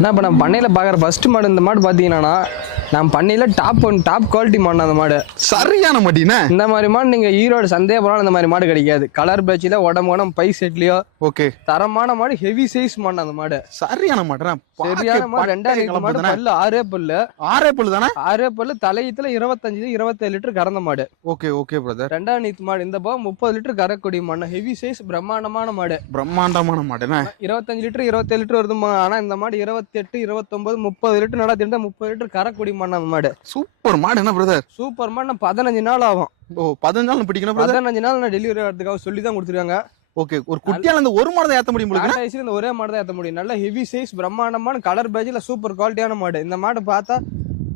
என்ன இப்போ நம்ம பண்ணையில் பார்க்குற ஃபஸ்ட்டு மாடு இந்த மாடு பார்த்தீங்கன்னா நம்ம பண்ணையில் டாப் ஒன் டாப் குவாலிட்டி மாடு அந்த மாடு. சரியான மாட்டினா இந்த மாதிரி மாடு நீங்கள் ஈரோடு சந்தே போனாலும் இந்த மாதிரி மாடு கிடைக்காது. கலர் பேச்சில் உடம்பு உடம்பு பை செட்லையோ ஓகே. தரமான மாடு ஹெவி சைஸ் மாடு அந்த மாடு. சரியான மாட்டுனா சரியான மாடு ரெண்டாயிரம் மாடு பல்லு ஆறே பல்லு. ஆறே புல்லு தானே ஆறே பல்லு தலையத்துல இருபத்தஞ்சு இருபத்தேழு லிட்டர் கறந்த மாடு. ஓகே ஓகே பிரதர் ரெண்டாம் நீத்து மாடு இந்த போக முப்பது லிட்டர் கறக்கூடிய மாடு ஹெவி சைஸ் பிரம்மாண்டமான மாடு. பிரம்மாண்டமான மாடுனா இருபத்தஞ்சு லிட்டர் இருபத்தேழு லிட்டர் வருதுமா ஆனா இந்த மாடு இருபத்தெட்டு இருபத்தொன்பது முப்பது லிட்டர் நடத்தி இருந்தா முப்பது லிட்டர் கறக்கூடிய அந்த மாடு. சூப்பர் மாடு என்ன பிரதர் சூப்பர் மாடு பதினஞ்சு நாள் ஆகும். ஓ பதினஞ்சு நாள் பிடிக்கணும் பதினஞ்சு நாள் நான் டெலிவரி வரதுக்காக சொல்லி தான் கொடுத்துருக்காங்க. ஓகே ஒரு குட்டியால இருந்து ஒரு மாடு தான் ஏத்த முடியும் டாடா ஏசில இந்த ஒரே மாடு தான் ஏற்ற முடியும். நல்ல ஹெவி சைஸ் பிரம்மாண்டமான கலர் பேஜில் சூப்பர் குவாலிட்டியான மாடு. இந்த மாடு பார்த்தா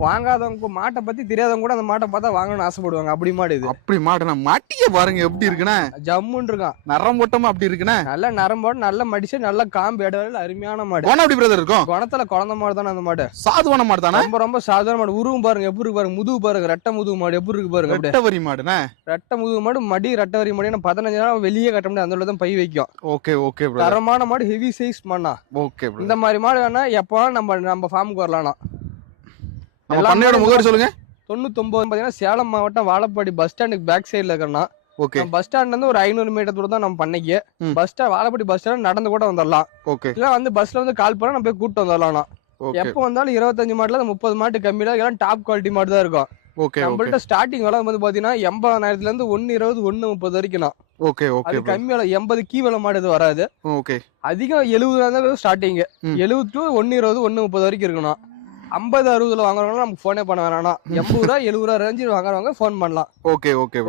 வாங்காதவங்க மாட்டை பத்தி தெரியாதவங்க கூட அந்த மாட்டை பார்த்தா வாங்கணும்னு ஆசைப்படுவாங்க. அப்படி மாடு இது. அப்படி மாடுனா மாட்டிய பாருங்க எப்படி இருக்குண்ணே ஜம்முன்னு இருக்கான். நரம் போட்டமா அப்படி இருக்குண்ணே நல்ல நரம்போடு நல்ல மடிச்சு நல்ல காம்பு இடவேல அருமையான மாடு. போன எப்படி பிரதர் இருக்கும்? குணத்துல குழந்த மாடு தானே அந்த மாடு. சாதுவான மாடு தானே? ரொம்ப ரொம்ப சாதாரண மாடு. உருவம் பாருங்க எப்படி இருக்கு பாருங்க முதுகு பாருங்க ரெட்டை முதுகு மாடு எப்படி இருக்கு பாருங்க அப்படியே. ரெட்டவரி மாடுண்ணே ரெட்டை முதுகு மாடு மடி ரெட்டை வரி மாடு பதினஞ்சு நாள் வெளியே கட்ட முடியாது. அந்த தான் பை வைக்கும். ஓகே ஓகே தரமான மாடு ஹெவி சைஸ் மாடுனா ஓகே இந்த மாதிரி மாடு வேணா எப்போ நம்ம நம்ம ஃபார்முக்கு வரலாம் பண்ணையோட முகவரி சொல்லுங்க. தொண்ணூத்தொம்பது பார்த்தீங்கன்னா சேலம் மாவட்டம் வாழப்பாடி பஸ் ஸ்டாண்டுக்கு பேக் சைடில் இருக்கிறனா ஓகே பஸ் ஸ்டாண்ட்ல இருந்து ஒரு ஐநூறு மீட்டர் தூரம் தான் நம்ம பண்ணைக்கு. Bus stand Vazhapadi bus stand நடந்து கூட வந்துடலாம் ஓகே இல்லை வந்து பஸ்ல வந்து கால் பண்ணா நம்ம போய் கூட்டு வந்துடலாம் எப்போ வந்தாலும் இருபத்தஞ்சு அந்த முப்பது மாட்டு கம்மியில எல்லாம் டாப் குவாலிட்டி மாடு தான் இருக்கும். ஓகே நம்மள்ட்ட ஸ்டார்டிங் விலை வந்து பாத்தீங்கன்னா எண்பதாயிரத்துல இருந்து ஒன்னு இருபது ஒன்னு முப்பது வரைக்கும். ஓகே ஓகே கம்மி விலை எண்பது கீ விலை மாடு இது வராது. ஓகே அதிகம் எழுபது ஸ்டார்டிங். எழுபது டு ஒன்னு இருபது ஒன்னு முப்பது வரைக்கும் இருக்கணும் ஐம்பது அறுபதுல வாங்குறவங்க நமக்கு ஃபோனே பண்ண வேணாம். எண்பது ரூபா எழுபது ரூபா ரேஞ்சு வாங்குறவங்க ஃபோன் பண்ணலாம். Okay okay